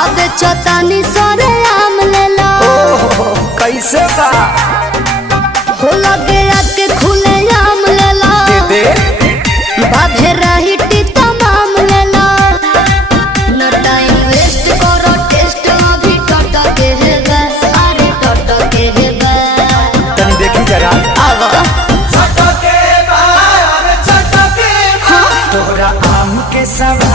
अब चतानी सरे आम ले लो। कैसे बा हो लगे आके खुले आम ले लो। दे बाधे रही तमाम ले लो। न टाइम वेस्ट करो टेस्ट अभी टटके है बे। अरे टटके है बे। तनी देखी जरा आवा तोहरा आम के सवा